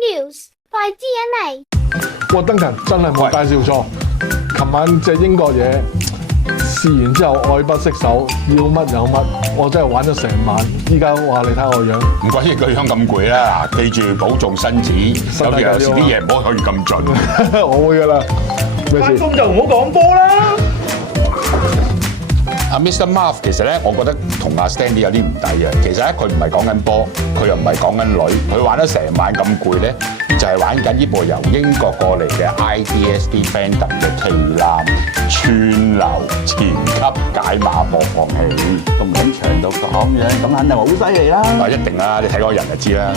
News 快啲嚟！哇，登勤真係冇介紹錯。琴晚隻英國嘢試完之後愛不釋手，要乜有乜，我真係玩咗成晚。依家話你睇我樣，唔怪之個樣咁攰啦。嗱，記住保重身子，有時啲嘢唔好可以咁盡。我會噶啦。咩事？翻工就唔好講波啦。阿 Mr. Marv 其實咧，我覺得同阿 Stanley 有啲唔抵嘅。其實咧，佢唔係講緊波，佢又唔係講緊女，佢玩咗成晚咁攰咧，就係玩緊呢部由英國過嚟嘅 IDSD Phantom 嘅旗艦串流前級解碼播放器，咁撚長到咁樣，咁肯定好犀利啦。啊，一定啦！你睇嗰人就知啦。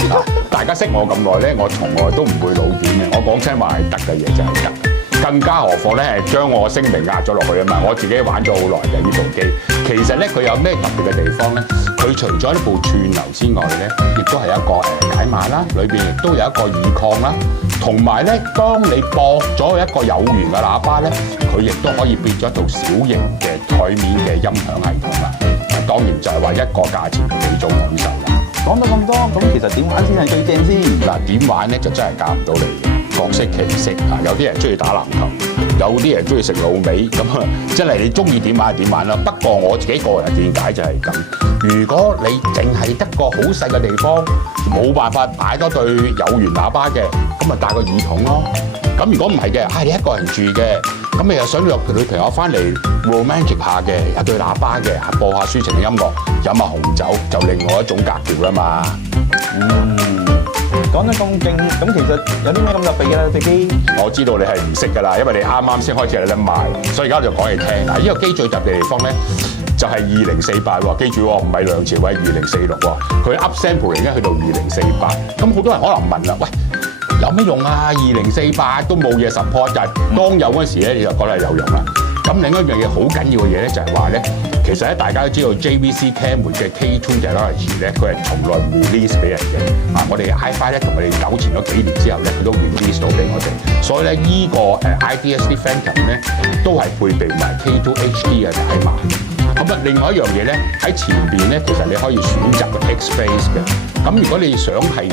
大家識我咁耐咧，我從來都唔會老點嘅。我講聲話係得嘅嘢就係得。更加何況咧，係將我聲名壓咗落去啊嘛！我自己玩咗好耐嘅呢部機，其實咧佢有咩特別嘅地方咧？佢除咗呢部串流之外咧，亦都係一個解碼啦，裏邊亦都有一個耳擴啦，同埋咧，當你駁咗一個有源嘅喇叭咧，佢亦都可以變咗一套小型嘅台面嘅音響系統啦。當然就係話一個價錢幾種享受啦。講到咁多，咁其實點玩先係最正先？嗱，點玩咧就真係教唔到你嘅。各色其色啊！有啲人中意打籃球，有啲人中意食滷味，咁啊，真係你中意點玩就點玩啦。不過我自己個人見解就係咁，如果你淨係得個好細嘅地方，冇辦法擺多對有源喇叭嘅，咁咪帶個耳筒咯。咁如果唔係嘅，你一個人住嘅，咁你又想約女朋友翻嚟 romantic 下嘅，有對喇叭嘅，播下抒情嘅音樂，飲下紅酒，就另外一種格調啦嘛。講得咁勁，咁其實有啲咩咁特別嘅啦？隻機我知道你係唔識㗎啦，因為你啱啱先開始有得賣，所以而家就講你聽。嗱，呢個機最特別嘅地方咧，就係2048喎，記住喎，唔係梁朝偉2046喎，佢 upsampling 咧去到2048。咁好多人可能問啦，喂，有咩用啊？2048都冇嘢 support，但係當有嗰時咧，你就覺得係有用啦。咁另一樣嘢好緊要嘅嘢咧，就係話咧，其實咧大家都知道 JVC Camera 嘅 K2 Technology 咧，佢係從來唔 release 俾人嘅。啊，我哋 iFi 咧同佢哋糾纏咗幾年之後咧，佢都 release 到俾我哋。所以咧，依個IDSD Phantom 咧，都係配備埋 K2 HD 嘅解碼。咁啊，另外一樣嘢咧，喺前邊咧，其實你可以選擇個 X base 嘅。咁如果你想係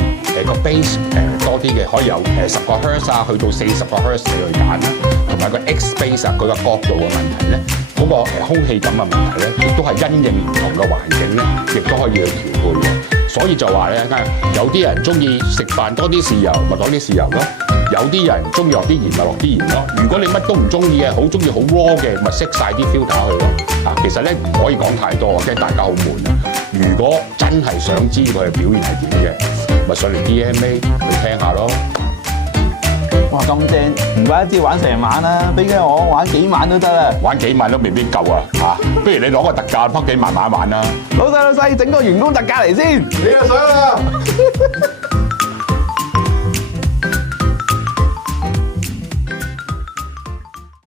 個 base 多啲嘅，可以有10個 Hertz 啊，去到40個 Hertz 你去揀啦。同埋個 X base 啊，佢個角度嘅問題咧，嗰個空氣感嘅問題咧，亦都係因應唔同嘅環境咧，亦都可以去調配嘅。所以就話咧，有啲人中意食飯多啲豉油，咪攞啲豉油咯；有啲人中意落啲鹽，咪落啲鹽咯。如果你乜都唔中意嘅，好中意好 raw 嘅，咪熄晒啲 filter 去咯。啊，其實咧唔可以講太多，驚大家好悶啊！如果真係想知佢嘅表現係點嘅，咪上嚟 DMA 去聽下咯。哇咁正，唔怪得知玩成晚啦，俾佢我玩幾晚都得啦。玩幾晚都未必夠啊！嚇，不如你攞個特價，拋幾萬玩一玩啦。老細，整個員工特價嚟先。你又想啦？